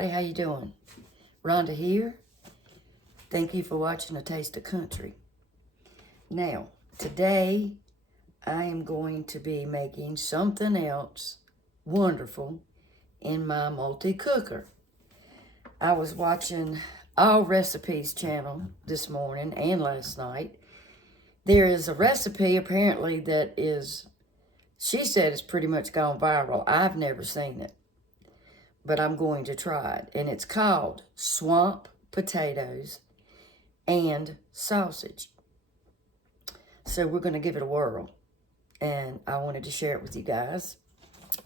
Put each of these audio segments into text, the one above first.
everybody. How you doing? Rhonda here. Thank you for watching A Taste of Country. Now, today I am going to be making something else wonderful in my multi-cooker. I was watching All Recipes channel this morning and last night. There is a recipe apparently that is, she said it's pretty much gone viral. I've never seen it, but I'm going to try it. And it's called swamp potatoes and sausage. So we're going to give it a whirl. And I wanted to share it with you guys.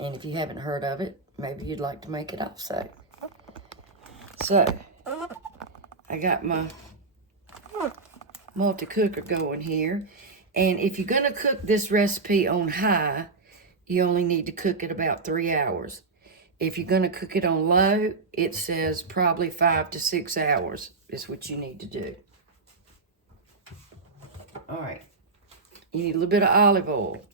And if you haven't heard of it, maybe you'd like to make it also. So, I got my multi-cooker going here. And if you're going to cook this recipe on high, you only need to cook it about 3 hours. If you're going to cook it on low, it says probably 5 to 6 hours is what you need to do. All right. You need a little bit of olive oil.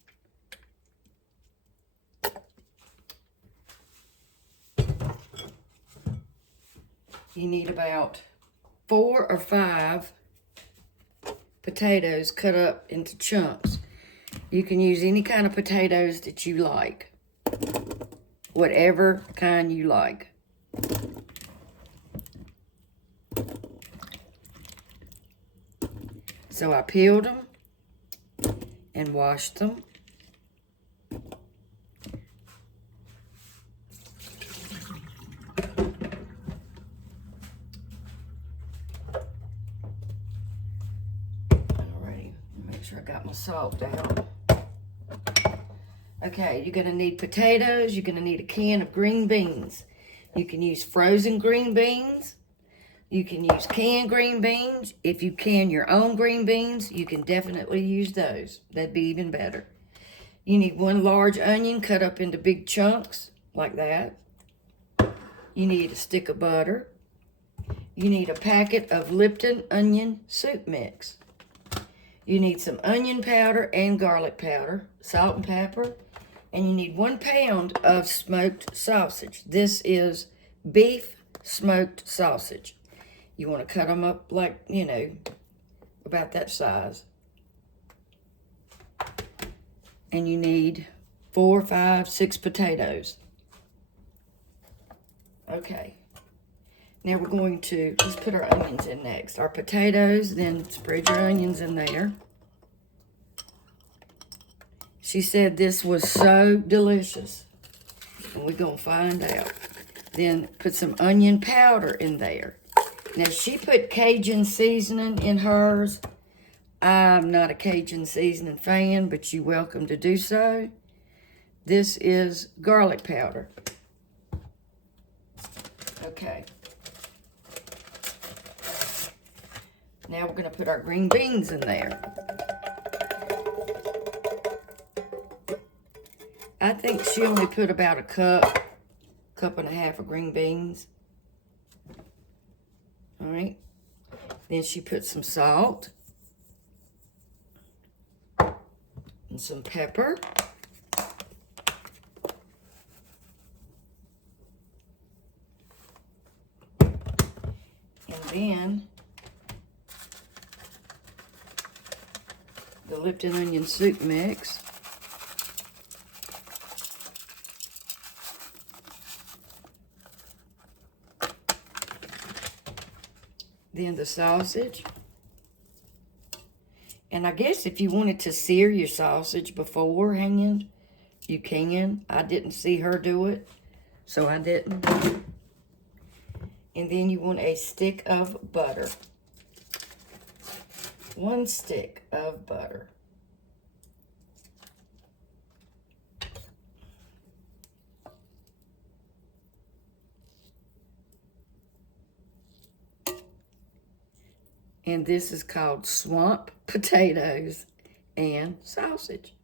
You need about 4 or 5 potatoes cut up into chunks. You can use any kind of potatoes that you like. Whatever kind you like. So I peeled them and washed them. Alrighty, make sure I got my salt down. Okay, you're gonna need potatoes. You're gonna need a can of green beans. You can use frozen green beans. You can use canned green beans. If you can your own green beans, you can definitely use those. That'd be even better. You need 1 large onion cut up into big chunks, like that. You need a stick of butter. You need a packet of Lipton onion soup mix. You need some onion powder and garlic powder, salt and pepper, and you need 1 pound of smoked sausage. This is beef smoked sausage. You want to cut them up like, you know, about that size. And you need 4, 5, 6 potatoes. Okay. Now we're going to, let's put our onions in next. Our potatoes, then spread your onions in there. She said this was so delicious. And we're going to find out. Then put some onion powder in there. Now, she put Cajun seasoning in hers. I'm not a Cajun seasoning fan, but you're welcome to do so. This is garlic powder. Okay. Now we're going to put our green beans in there. I think she only put about a cup and a half of green beans. All right. Then she put some salt and some pepper. And then the Lipton onion soup mix. Then the sausage. And I guess if you wanted to sear your sausage beforehand, you can. I didn't see her do it, so I didn't. And then you want a stick of butter. 1 stick of butter. And this is called swamp potatoes and sausage.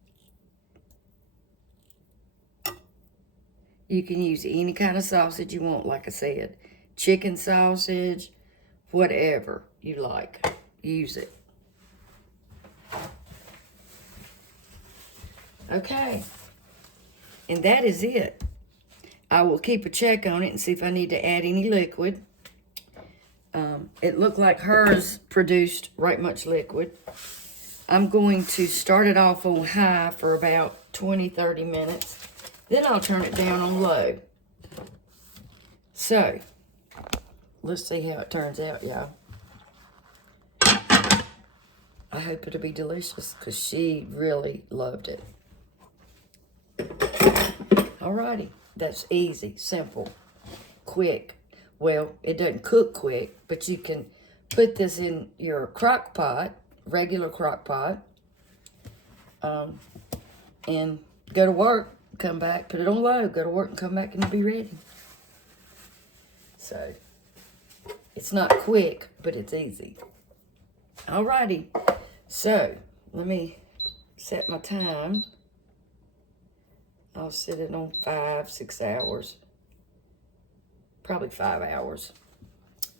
You can use any kind of sausage you want, like I said. Chicken sausage, whatever you like. Use it. Okay. And that is it. I will keep a check on it and see if I need to add any liquid. It looked like hers produced right much liquid. I'm going to start it off on high for about 20-30 minutes. Then I'll turn it down on low. So, let's see how it turns out, y'all. I hope it'll be delicious because she really loved it. Alrighty, that's easy, simple, quick. Well, it doesn't cook quick, but you can put this in your crock pot, regular crock pot, and go to work, come back, put it on low, go to work and come back and it'll be ready. So, it's not quick, but it's easy. Alrighty, so let me set my time. I'll set it on 5-6 hours. Probably 5 hours.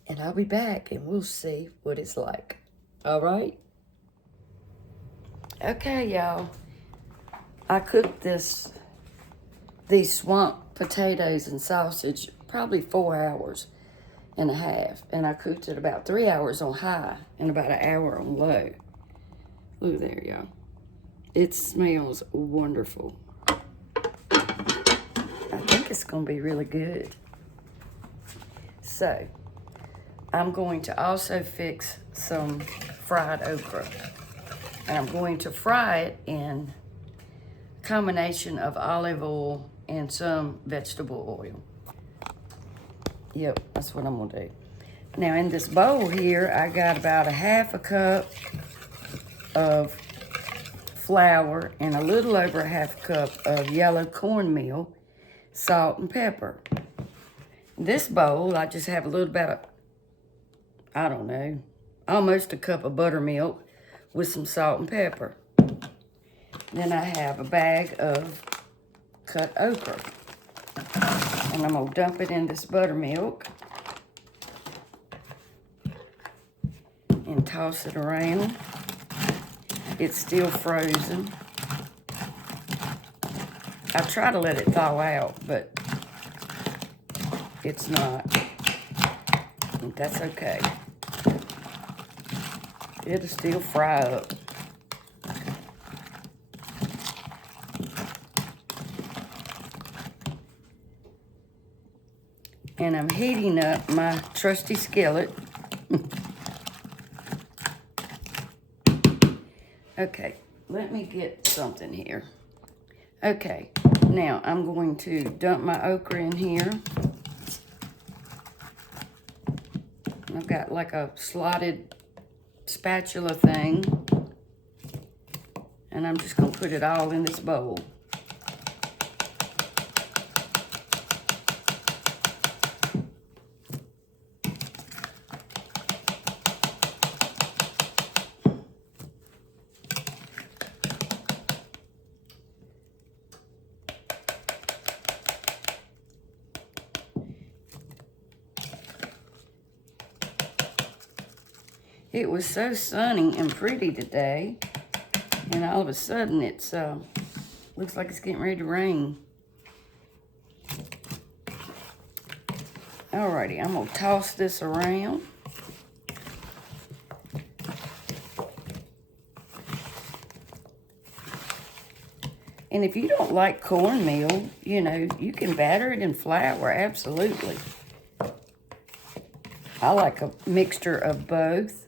And I'll be back and we'll see what it's like. All right? Okay, y'all. I cooked these swamp potatoes and sausage probably 4 hours and a half. And I cooked it about 3 hours on high and about an hour on low. Look there, y'all. It smells wonderful. I think it's going to be really good. So, I'm going to also fix some fried okra. And I'm going to fry it in a combination of olive oil and some vegetable oil. Yep, that's what I'm going to do. Now, in this bowl here, I got about a half a cup of flour and a little over a half cup of yellow cornmeal, salt and pepper. This bowl, I just have a little bit of, I don't know, almost a cup of buttermilk with some salt and pepper. Then I have a bag of cut okra. And I'm going to dump it in this buttermilk and toss it around. It's still frozen. I try to let it thaw out, but it's not. That's okay. It'll still fry up. And I'm heating up my trusty skillet. Okay, let me get something here. Okay, now I'm going to dump my okra in here. I've got like a slotted spatula thing. And I'm just going to put it all in this bowl. It was so sunny and pretty today, and all of a sudden it's looks like it's getting ready to rain. Alrighty, I'm gonna toss this around. And if you don't like cornmeal, you know, you can batter it in flour, absolutely. I like a mixture of both.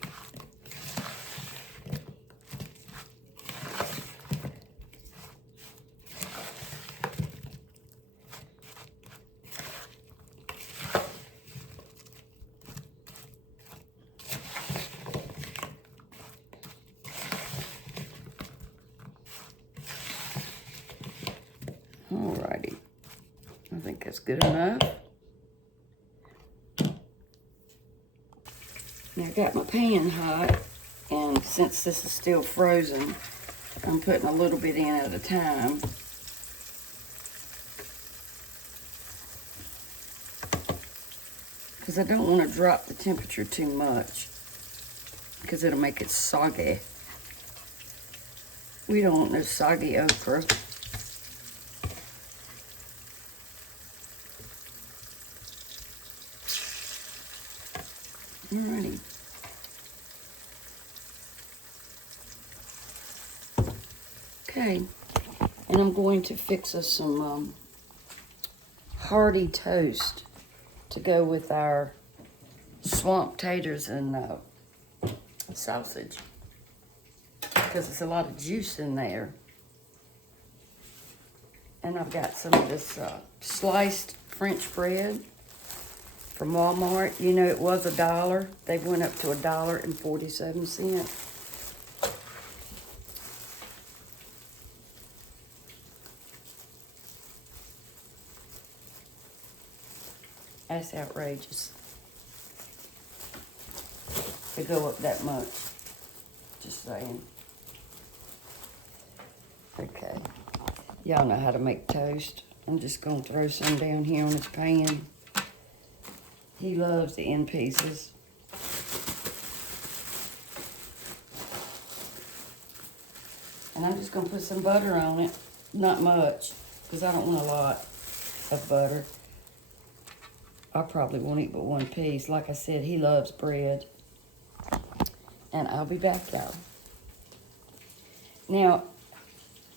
Alrighty, I think that's good enough. Now I got my pan hot, and since this is still frozen, I'm putting a little bit in at a time. Because I don't want to drop the temperature too much, because it'll make it soggy. We don't want no soggy okra. Alrighty. Okay, and I'm going to fix us some hearty toast to go with our swamp taters and sausage, because there's a lot of juice in there. And I've got some of this sliced French bread from Walmart. You know, it was $1. They went up to $1.47. That's outrageous. They go up that much. Just saying. Okay. Y'all know how to make toast. I'm just going to throw some down here on his pan. He loves the end pieces. And I'm just going to put some butter on it. Not much, because I don't want a lot of butter. I probably won't eat but one piece. Like I said, he loves bread. And I'll be back, y'all. Now,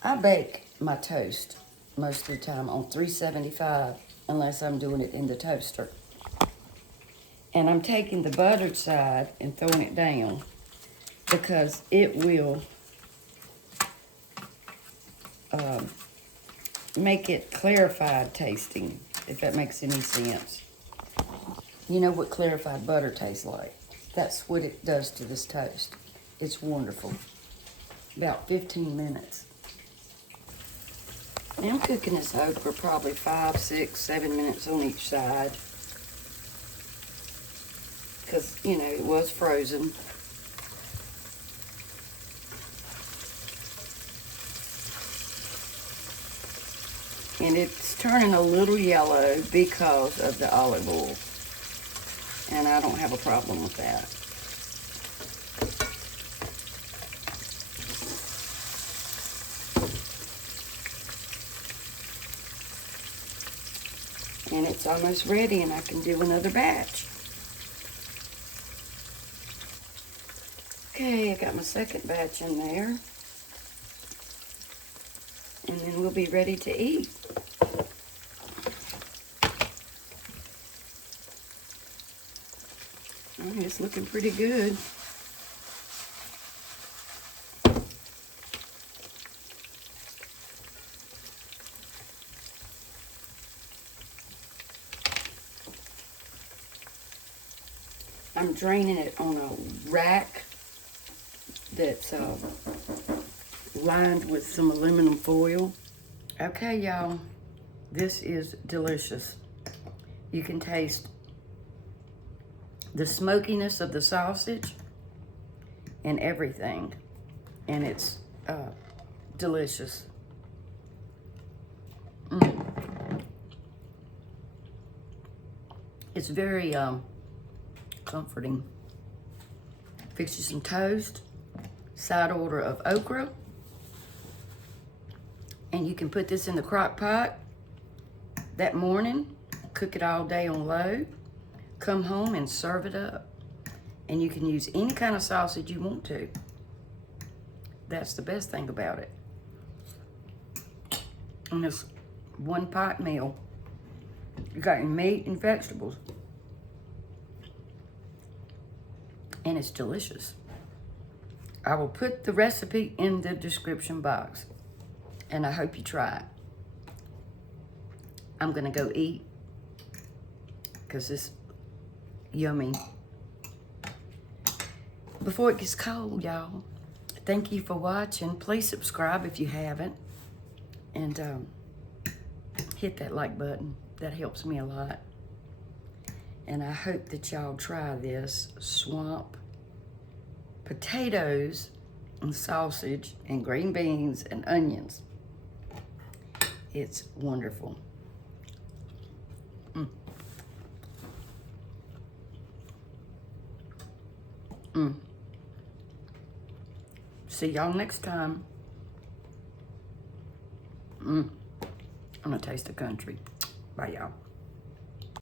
I bake my toast most of the time on 375, unless I'm doing it in the toaster. And I'm taking the buttered side and throwing it down because it will make it clarified tasting, if that makes any sense. You know what clarified butter tastes like? That's what it does to this toast. It's wonderful. About 15 minutes. Now I'm cooking this okra probably 5, 6, 7 minutes on each side. Because, you know, it was frozen. And it's turning a little yellow because of the olive oil. And I don't have a problem with that. And it's almost ready and I can do another batch. Okay, I got my second batch in there. And then we'll be ready to eat. Oh, it's looking pretty good. I'm draining it on a rack that's lined with some aluminum foil. Okay, y'all, this is delicious. You can taste the smokiness of the sausage and everything, and it's delicious. It's very comforting. Fix you some toast, side order of okra, and you can put this in the crock pot that morning, cook it all day on low, come home and serve it up. And you can use any kind of sausage you want to. That's the best thing about it. And this one pot meal, you got your meat and vegetables. And it's delicious. I will put the recipe in the description box. And I hope you try it. I'm gonna go eat because it's yummy. Before it gets cold, y'all, thank you for watching. Please subscribe if you haven't. And hit that like button. That helps me a lot. And I hope that y'all try this swamp potatoes and sausage and green beans and onions. It's wonderful. See y'all next time. On A Taste of Country. Bye, y'all.